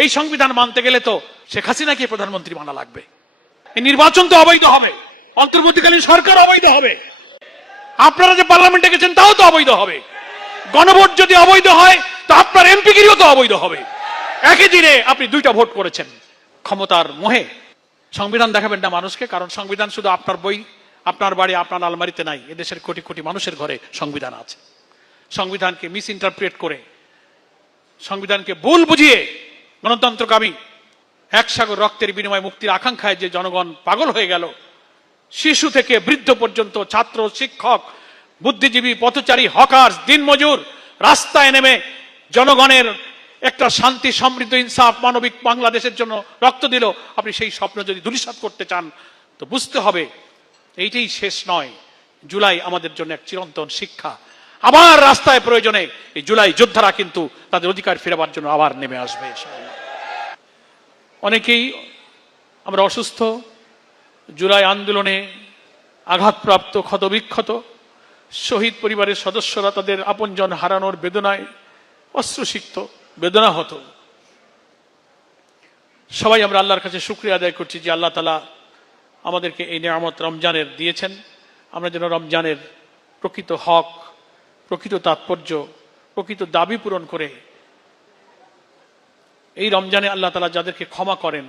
এই সংবিধান মানতে গেলে তো শেখ হাসিনাকে প্রধানমন্ত্রী মানা লাগবে। এই নির্বাচন তো অবৈধ হবে, অন্তর্বর্তীকালীন সরকার অবৈধ হবে, আপনারা যে পার্লামেন্টে গেছেন তাও তো অবৈধ হবে, গণভোট যদি অবৈধ হয় তো আপনার এমপিগিরিও তো অবৈধ হবে। একই দিনে আপনি দুইটা ভোট করেছেন ক্ষমতার মোহে। সংবিধান দেখাবেন না মানুষকে, কারণ সংবিধান শুধু আপনার বই, আপনার বাড়ি, আপনার আলমারিতে নাই। এদেশের কোটি কোটি মানুষের ঘরে সংবিধান আছে। সংবিধানকে মিস ইন্টারপ্রিট করে, সংবিধানকে ভুল বুঝিয়ে গণতন্ত্রকামী এক সাগর রক্তের বিনিময়ে মুক্তির আকাঙ্ক্ষায় যে জনগণ পাগল হয়ে গেল, শিশু থেকে বৃদ্ধ পর্যন্ত, ছাত্র, শিক্ষক, বুদ্ধিজীবী, পথচারী, হকার, দিনমজুর রাস্তায় নেমে জনগণের একটা শান্তি, সমৃদ্ধ, ইনসাফ, মানবিক বাংলাদেশের জন্য রক্ত দিল। আপনি সেই স্বপ্ন যদি ধূলিসাৎ করতে চান তো বুঝতে হবে এইটাই শেষ নয়। জুলাই আমাদের জন্য এক চিরন্তন শিক্ষা। আবার রাস্তায় প্রয়োজনে এই জুলাই যোদ্ধারা কিন্তু তাদের অধিকার ফেরাবার জন্য আবার নেমে আসবে ইনশাআল্লাহ। অনেকেই আমরা অসুস্থ, জুলাই আন্দোলনে আঘাতপ্রাপ্ত, ক্ষতবিক্ষত, শহীদ পরিবারের সদস্যরা তাদের আপনজন হারানোর বেদনায় অশ্রুসিক্ত, বেদনা হতো। সবাই আমরা আল্লাহর কাছে শুকরিয়া আদায় করছি যে আল্লাহ তাআলা আমাদেরকে এই নিয়ামত রমজানের দিয়েছেন। আমরা যেন রমজানের প্রকৃত হক, প্রকৃত তাৎপর্য, প্রকৃত দাবি পূরণ করে এই রমজানে আল্লাহ তাআলা যাদেরকে ক্ষমা করেন,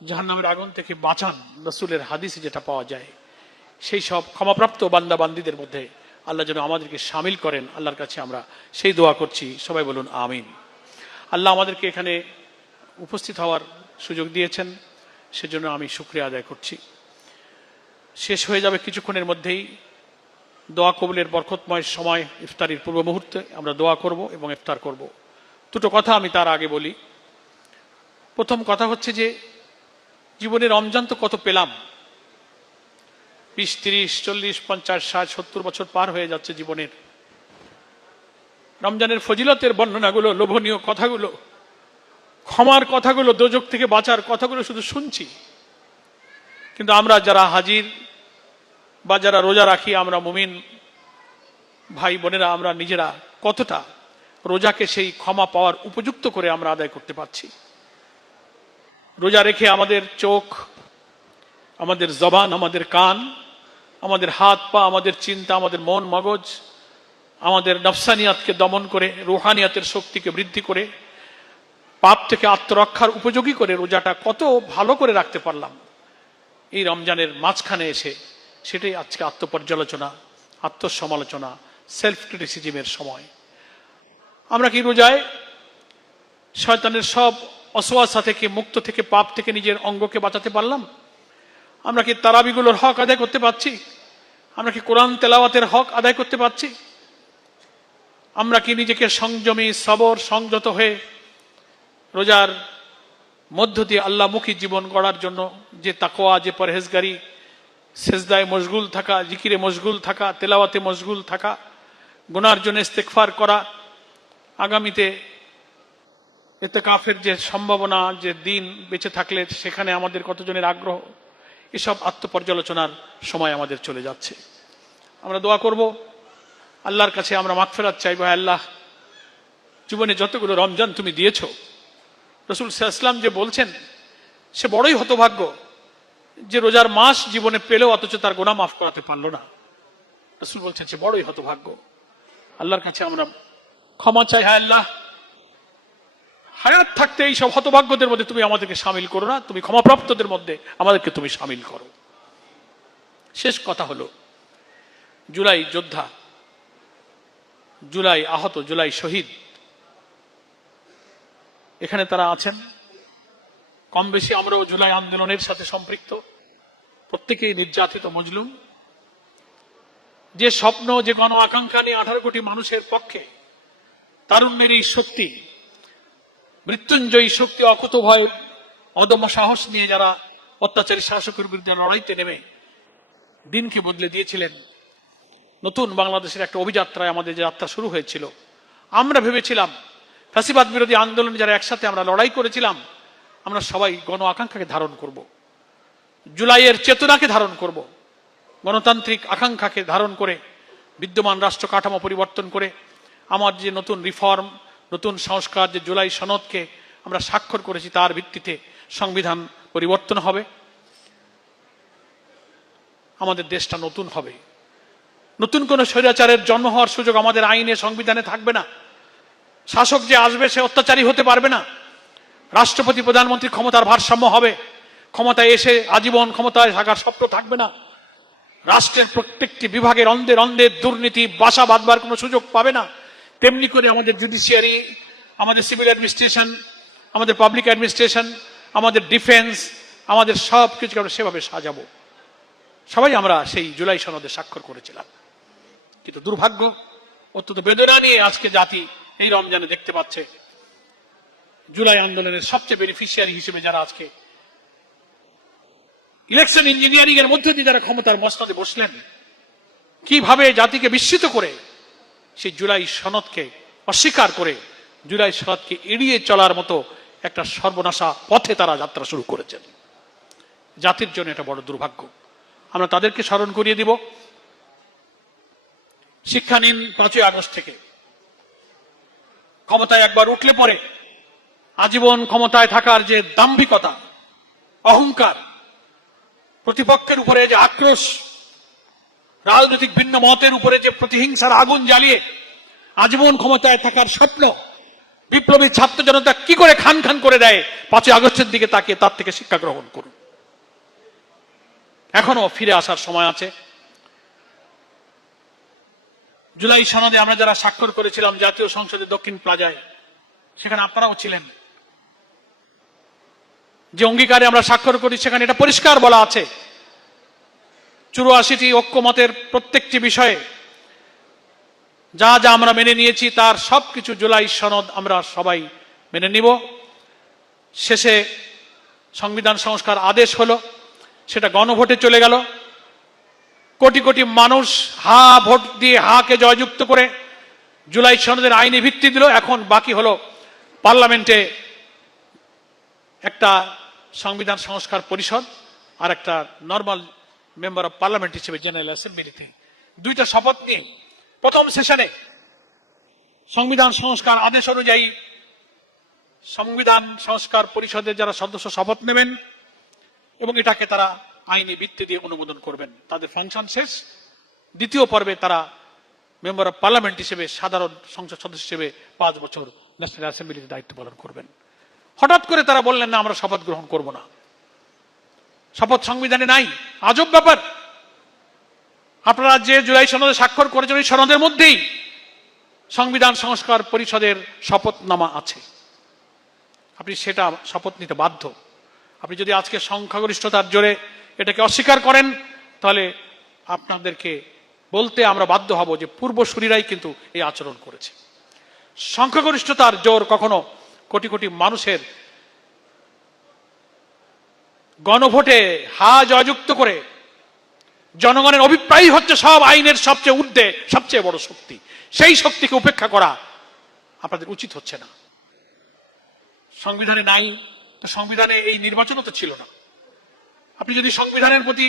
জাহান্নামের আগুন থেকে বাঁচান, রাসূলের হাদিসে যেটা পাওয়া যায়, সেই সব ক্ষমাপ্রাপ্ত বান্দা বান্দীদের মধ্যে আল্লাহ যেন আমাদেরকে শামিল করেন। আল্লাহর কাছে আমরা সেই দোয়া করছি। সবাই বলুন আমিন। আল্লাহ আমাদেরকে এখানে উপস্থিত হওয়ার সুযোগ দিয়েছেন, সেজন্য আমি শুকরিয়া আদায় করছি। শেষ হয়ে যাবে কিছুক্ষণের মধ্যেই দোয়া কবুলের বরকতময় সময়। ইফতারির পূর্ব মুহূর্তে আমরা দোয়া করব এবং ইফতার করব। দুটো কথা আমি তার আগে বলি। প্রথম কথা হচ্ছে যে জীবনে রমজান তো কত পেলাম, 20, 30, 40, 50, 60, 70 বছর পার হয়ে যাচ্ছে জীবনের। রমজানের ফজিলতের বর্ণনাগুলো, লোভনীয় কথাগুলো, ক্ষমার কথাগুলো, দোজখ থেকে বাঁচার কথাগুলো শুধু শুনছি। কিন্তু আমরা যারা হাজির বা যারা রোজা রাখি, আমরা মুমিন ভাই বোনেরা, আমরা নিজেরা কতটা রোজাকে সেই ক্ষমা পাওয়ার উপযুক্ত করে আমরা আদায় করতে পারছি? রোজা রেখে আমাদের চোখ, আমাদের জবান, আমাদের কান, আমাদের হাত পা, আমাদের চিন্তা, আমাদের মন মগজ, আমাদের নফসানিয়াতকে দমন করে, রুহানিয়াতের শক্তিকে বৃদ্ধি করে, পাপ থেকে আত্মরক্ষার উপযোগী করে রোজাটা কত ভালো করে রাখতে পারলাম এই রমজানের মাঝখানে এসে, সেটাই আজকে আত্মপর্যালোচনা, আত্মসমালোচনা, সেলফ ক্রিটিসিজমের সময়। আমরা কি রোজায় শয়তানের সব অসওয়াসা থেকে, মুক্ত থেকে, পাপ থেকে নিজের অঙ্গকে বাঁচাতে পারলাম? আমরা কি তারাবিগুলোর হক আদায় করতে পারছি? আমরা কি কোরআন তেলাওয়াতের হক আদায় করতে পারছি? আমরা কি নিজেকে সংযমী, সবর, সংযত হয়ে রোজার মধ্য দিয়ে আল্লাহমুখী জীবন গড়ার জন্য যে তাকওয়া, যে পরহেজগারি, সেজদায় মশগুল থাকা, জিকিরে মশগুল থাকা, তেলাওয়াতে মশগুল থাকা, গুনার জন্য ইস্তেগফার করা, আগামীতে ইতিকাফের যে সম্ভাবনা, যে দিন বেঁচে থাকলে সেখানে আমাদের কতজনের আগ্রহ, এসব আত্মপর্যালোচনার সময় আমাদের চলে যাচ্ছে। আমরা দোয়া করব, আল্লাহর কাছে আমরা মাগফিরাত চাইব। আল্লাহ, জীবনে যতগুলো রমজান তুমি দিয়েছো, রাসূল সাল্লাল্লাহু আলাইহি ওয়াসাল্লাম যে বলছেন সে বড়ই হতভাগ্য যে রোজার মাস জীবনে পেলেও অথচ তার গুনাহ মাফ করাতে পারলো না। রাসূল বলছেন সে বড়ই হতভাগ্য। আল্লাহর কাছে আমরা ক্ষমা চাই। হ্যাঁ আল্লাহ, হায়াত থাকতে এই সব হতভাগ্যদের মধ্যে তুমি আমাদেরকে শামিল করো না, তুমি ক্ষমাপ্রাপ্তদের মধ্যে আমাদেরকে তুমি শামিল করো। শেষ কথা হলো, জুলাই যোদ্ধা, জুলাই আহত, জুলাই শহীদ, এখানে তারা আছেন। কম বেশি আমরাও জুলাই আন্দোলনের সাথে সম্পৃক্ত, প্রত্যেকেই নির্যাতিত, মজলুম। যে স্বপ্ন, যে গণ আকাঙ্ক্ষা নিয়ে 18 কোটি মানুষের পক্ষে তারুণ্যের এই শক্তি, মৃত্যুঞ্জয়ী শক্তি, অকুতোভয় অদম্য সাহস নিয়ে যারা অত্যাচারী শাসকের বিরুদ্ধে লড়াইতে নেমে দিনকে বদলে দিয়েছিলেন, নতুন বাংলাদেশের একটা অভিযাত্রায় আমাদের যে যাত্রা শুরু হয়েছিল, আমরা ভেবেছিলাম ফ্যাসিবাদ বিরোধী আন্দোলনে যারা একসাথে আমরা লড়াই করেছিলাম, আমরা সবাই গণ আকাঙ্ক্ষাকে ধারণ করব, জুলাইয়ের চেতনাকে ধারণ করব, গণতান্ত্রিক আকাঙ্ক্ষাকে ধারণ করে বিদ্যমান রাষ্ট্র কাঠামো পরিবর্তন করে আমার যে নতুন রিফর্ম, নতুন সংস্কার, যে জুলাই সনদকে আমরা স্বাক্ষর করেছি তার ভিত্তিতে সংবিধান পরিবর্তন হবে, আমাদের দেশটা নতুন হবে। নতুন কোন স্বৈরাচারের জন্ম হওয়ার সুযোগ আমাদের আইনে সংবিধানে থাকবে না। শাসক যে আসবে সে অত্যাচারী হতে পারবে না। রাষ্ট্রপতি প্রধানমন্ত্রী ক্ষমতার ভারসাম্য হবে। ক্ষমতায় এসে আজীবন ক্ষমতায় থাকার স্বপ্ন থাকবে না। রাষ্ট্রের প্রত্যেকটি বিভাগের অন্ধে অন্ধে দুর্নীতি বাসা বাঁধবার কোনো সুযোগ পাবে না। তেমনি করে আমাদের জুডিশিয়ারি, আমাদের সিভিল অ্যাডমিনিস্ট্রেশন, আমাদের পাবলিক অ্যাডমিনিস্ট্রেশন, আমাদের ডিফেন্স, আমাদের সব কিছুকে আমরা সেভাবে সাজাবো। সবাই আমরা সেই জুলাই সনদে স্বাক্ষর করেছিলাম। কিন্তু দুর্ভাগ্য, অত্যন্ত বেদনা নিয়ে আজকে জাতি এই রমজানে দেখতে পাচ্ছে জুলাই আন্দোলনের সবচেয়ে বেনিফিশিয়ারি হিসেবে যারা আজকে ইলেকশন ইঞ্জিনিয়ারিং এর মধ্যে দিয়ে যারা ক্ষমতার মসনদে বসলেন, কিভাবে জাতিকে বিস্মিত করে সেই জুলাই সনদকে অস্বীকার করে জুলাই সনদকে এড়িয়ে চলার মতো একটা সর্বনাশা পথে তারা যাত্রা শুরু করেছেন। জাতির জন্য এটা বড় দুর্ভাগ্য। আমরা তাদেরকে স্মরণ করিয়ে দিব। শিক্ষা নিন 5ই আগস্ট থেকে। ক্ষমতায় একবার উঠলে পরে আজীবন ক্ষমতায় থাকার যে দাম্ভিকতা, অহংকার, প্রতিপক্ষের উপরে যে আক্রোশ, রাজনৈতিক ভিন্ন মতের উপরে যে প্রতিহিংসার আগুন জ্বালিয়ে আজীবন ক্ষমতায় থাকার স্বপ্ন বিপ্লবী ছাত্র জনতা কি করে খান খান করে দেয়, 5ই আগস্টের দিকে তাকে তার থেকে শিক্ষা গ্রহণ করুন। এখনো ফিরে আসার সময় আছে। জুলাই সনদে আমরা যারা স্বাক্ষর করেছিলাম জাতীয় সংসদের দক্ষিণ প্লাজায়, সেখানে আপনারাও ছিলেন। যে অঙ্গীকারে আমরা স্বাক্ষর করি সেখানে এটা পরিষ্কার বলা আছে 84টি ঐক্যমতের প্রত্যেকটি বিষয়ে যা যা আমরা মেনে নিয়েছি তার সবকিছু জুলাই সনদ আমরা সবাই মেনে নিব। শেষে সংবিধান সংস্কার আদেশ হলো, সেটা গণভোটে চলে গেল। কোটি কোটি মানুষ হা ভোট দিয়ে হাকে জয়যুক্ত করে জুলাই সনদের আইনি ভিত্তি দিল। এখন বাকি হলো পার্লামেন্টে একটা সংবিধান সংস্কার পরিষদ আর একটা নর্মাল মেম্বার অফ পার্লামেন্ট হিসেবে জেনারেল অ্যাসেম্বলিতে দুইটা শপথ নিয়ে প্রথম সেশনে সংবিধান সংস্কার আদেশ অনুযায়ী সংবিধান সংস্কার পরিষদের যারা সদস্য শপথ নেবেন এবং এটাকে তারা আইনি ভিত্তি দিয়ে অনুমোদন করবেন, তাদের ফাংশন শেষ। দ্বিতীয় পর্বে তারা মেম্বার অফ পার্লামেন্ট হিসেবে, সাধারণ সংসদ সদস্য হিসেবে 5 বছর ন্যাশনাল অ্যাসেম্বলিতে দায়িত্ব পালন করবেন। হঠাৎ করে তারা বললেন না আমরা শপথ গ্রহণ করব না। শপথ সংবিধানে নাই। আজব ব্যাপার। আপনারা যে জুলাই সনদে স্বাক্ষর করেছেন ওই সনদের মধ্যেই সংবিধান সংস্কার পরিষদের শপথনামা আছে। আপনি সেটা শপথ নিতে বাধ্য। আপনি যদি আজকে সংখ্যাগরিষ্ঠতার জোরে এটাকে অস্বীকার করেন তাহলে আপনাদেরকে বলতে আমরা বাধ্য হব যে পূর্বসূরীরাই কিন্তু এই আচরণ করেছে। সংখ্যাগরিষ্ঠতার জোর কখনো কোটি কোটি মানুষের গণভোটে হা জয়যুক্ত করে জনগণের অভিপ্রায় হচ্ছে সব আইনের সবচেয়ে ঊর্ধ্বে সবচেয়ে বড় শক্তি। সেই শক্তিকে উপেক্ষা করা আপনাদের উচিত হচ্ছে না। সংবিধানে নাই তো সংবিধানে এই নির্বাচনও তো ছিল না। আপনি যদি সংবিধানের প্রতি,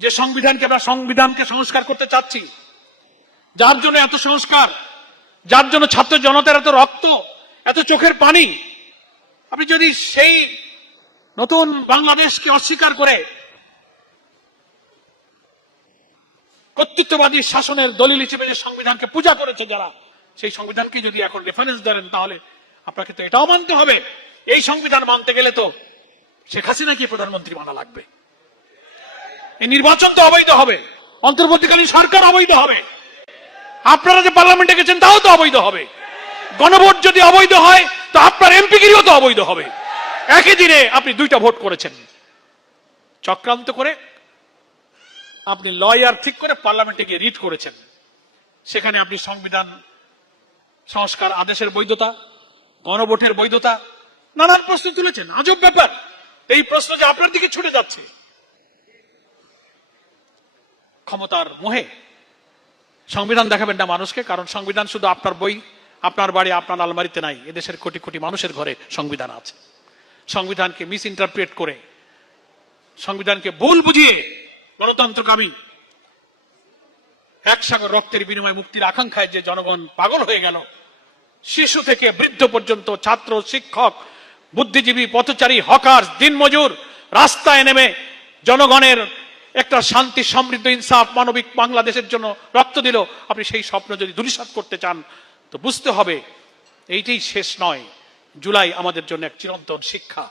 যে সংবিধানকে আমরা সংবিধানকে সংস্কার করতে চাচ্ছি, যার জন্য এত সংস্কার, যার জন্য ছাত্র জনতার এত রক্ত, এত চোখের পানি, আপনি যদি সেই নতুন বাংলাদেশকে অস্বীকার করে কর্তৃত্ববাদী শাসনের দলিল হিসেবে যে সংবিধানকে পূজা করেছে যারা, সেই সংবিধানকে যদি এখন রেফারেন্স ধরেন তাহলে আপনাকে তো এটাও মানতে হবে এই সংবিধান মানতে গেলে তো শেখ হাসিনাকে প্রধানমন্ত্রী মানা লাগবে। এই নির্বাচন তো অবৈধ হবে, অন্তর্বর্তীকালীন সরকার অবৈধ হবে, আপনারা যে পার্লামেন্টে গেছেন তাও তো অবৈধ হবে। গণভোট যদি অবৈধ হয় তো আপনার এমপিগিরিও তো অবৈধ হবে। একই দিনে আপনি 2টা ভোট করেছেন। চক্রান্ত করে আপনি লয়ার ঠিক করে পার্লামেন্টে গিয়ে রিট করেছেন। সেখানে আপনি সংবিধান সংস্কার আদেশের বৈধতা, গণভোটের বৈধতা, নানান প্রশ্ন তুলেছেন। আজব ব্যাপার, এই প্রশ্ন যে আপনার দিকে ছুটে যাচ্ছে। ক্ষমতার মোহে সংবিধান দেখাবেন না মানুষকে, কারণ সংবিধান শুধু আপনার বই, আপনার বাড়ি, আপনার আলমারিতে নাই। এদেশের কোটি কোটি মানুষের ঘরে সংবিধান আছে। সংবিধানকে মিস ইন্টারপ্রেট করে, সংবিধানকে ভুল বুঝিয়ে গণতন্ত্রকামী একসাগর রক্তের বিনিময়ে মুক্তির আকাঙ্ক্ষায় যে জনগণ পাগল হয়ে গেল, শিশু থেকে বৃদ্ধ পর্যন্ত, ছাত্র, শিক্ষক, বুদ্ধিজীবী, পথচারী, হকার, দিনমজুর রাস্তায় নেমে জনগণের একটা শান্তি, সমৃদ্ধ, ইনসাফ, মানবিক বাংলাদেশের জন্য রক্ত দিল। আপনি সেই স্বপ্ন যদি ধূলিসাৎ করতে চান তো বুঝতে হবে এইটাই শেষ নয়। জুলাই আমাদের জন্য এক চিরন্তন শিক্ষা।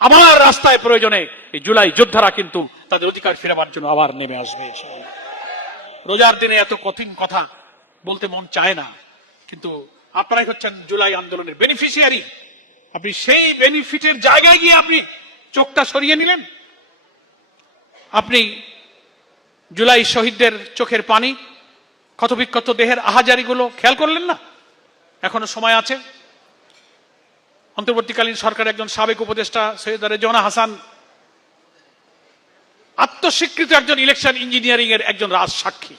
আমার রাস্তায় প্রয়োজনে এই জুলাই যোদ্ধারা কিন্তু তাদের অধিকার ফেরাবার জন্য আবার নেমে আসবে। রোজার দিনে এত কঠিন কথা বলতে মন চায় না, কিন্তু আপনারাই হচ্ছেন জুলাই আন্দোলনের বেনিফিশিয়ারি। আপনি সেই বেনিফিটের জায়গায় গিয়ে আপনি চোখটা সরিয়ে নিলেন। আপনি জুলাই শহীদদের চোখের পানি, ক্ষতবিক্ষত দেহের আহাজারিগুলো খেয়াল করলেন না? এখনো সময় আছে। অন্তর্বর্তীকালীন সরকারের একজন সাবেক উপদেষ্টা সৈয়দ রেজওয়ানা হাসান আত্মস্বীকৃত একজন ইলেকশন ইঞ্জিনিয়ারিং এর একজন রাজ সাক্ষী,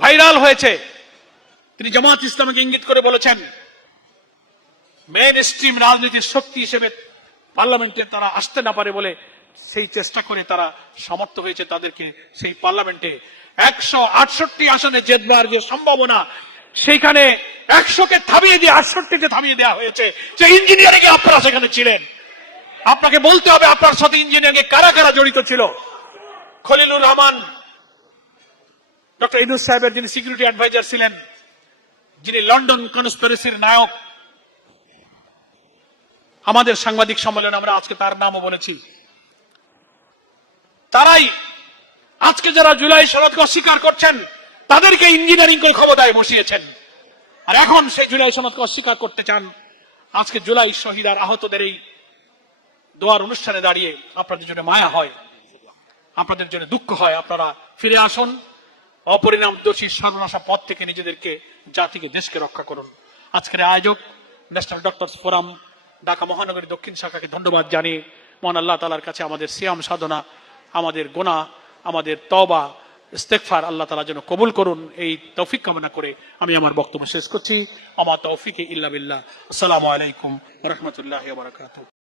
ভাইরাল হয়েছে। তিনি জামাত ইসলামকে ইঙ্গিত করে বলেছেন মেইন স্ট্রিম রাজনীতির শক্তি হিসেবে পার্লামেন্টে তারা আসতে না পারে বলে সেই চেষ্টা করে তারা সমর্থ হয়েছে তাদেরকে সেই পার্লামেন্টে 168 আসনে জেতবার যে সম্ভাবনা, সেইখানে 100কে থামিয়ে দিয়ে 68তে থামিয়ে দেওয়া হয়েছে। যে ইঞ্জিনিয়ারিং এ আপনারা সেখানে ছিলেন, আপনাকে বলতে হবে আপনার সাথে ইঞ্জিনিয়ারিং এ কারা কারা জড়িত ছিল। খলিলুর রহমান, ডক্টর ইউনূস সাহেবের যিনি সিকিউরিটি অ্যাডভাইজার ছিলেন, যিনি লন্ডন কনস্পিরেসির নায়ক, আমাদের সাংবাদিক সম্মেলনে আমরা আজকে তার নামও বলেছি। তারাই আজকে যারা জুলাই সনদকে অস্বীকার করছেন তাদেরকে ইঞ্জিনিয়ারিং করে ক্ষমতায় বসিয়েছেন, আর এখন সেই জুলাই সনদকে অস্বীকার করতে চান। আজকে জুলাই শহীদ আর আহতদের এই দোয়ার অনুষ্ঠানে দাঁড়িয়ে আপনাদের জন্য মায়া হয়, আপনাদের জন্য দুঃখ হয়। আপনারা ফিরে আসুন, অপরিণাম দোষী সর্বনাশা পথ থেকে নিজেদেরকে, জাতিকে, দেশকে রক্ষা করুন। আজকের আয়োজক ন্যাশনাল ডক্টরস ফোরাম ঢাকা মহানগরী দক্ষিণ শাখাকে ধন্যবাদ জানিয়ে মহান আল্লাহ তাআলার কাছে আমাদের সিয়াম সাধনা, আমাদের গোনা, আমাদের তওবা, ইস্তেগফার আল্লাহ তাআলা যেন কবুল করুন, এই তৌফিক কামনা করে আমি আমার বক্তব্য শেষ করছি। আমা তৌফিকে ইল্লা বিল্লাহ। আসসালামু আলাইকুম ওয়া রাহমাতুল্লাহি ওয়া বারাকাতুহু।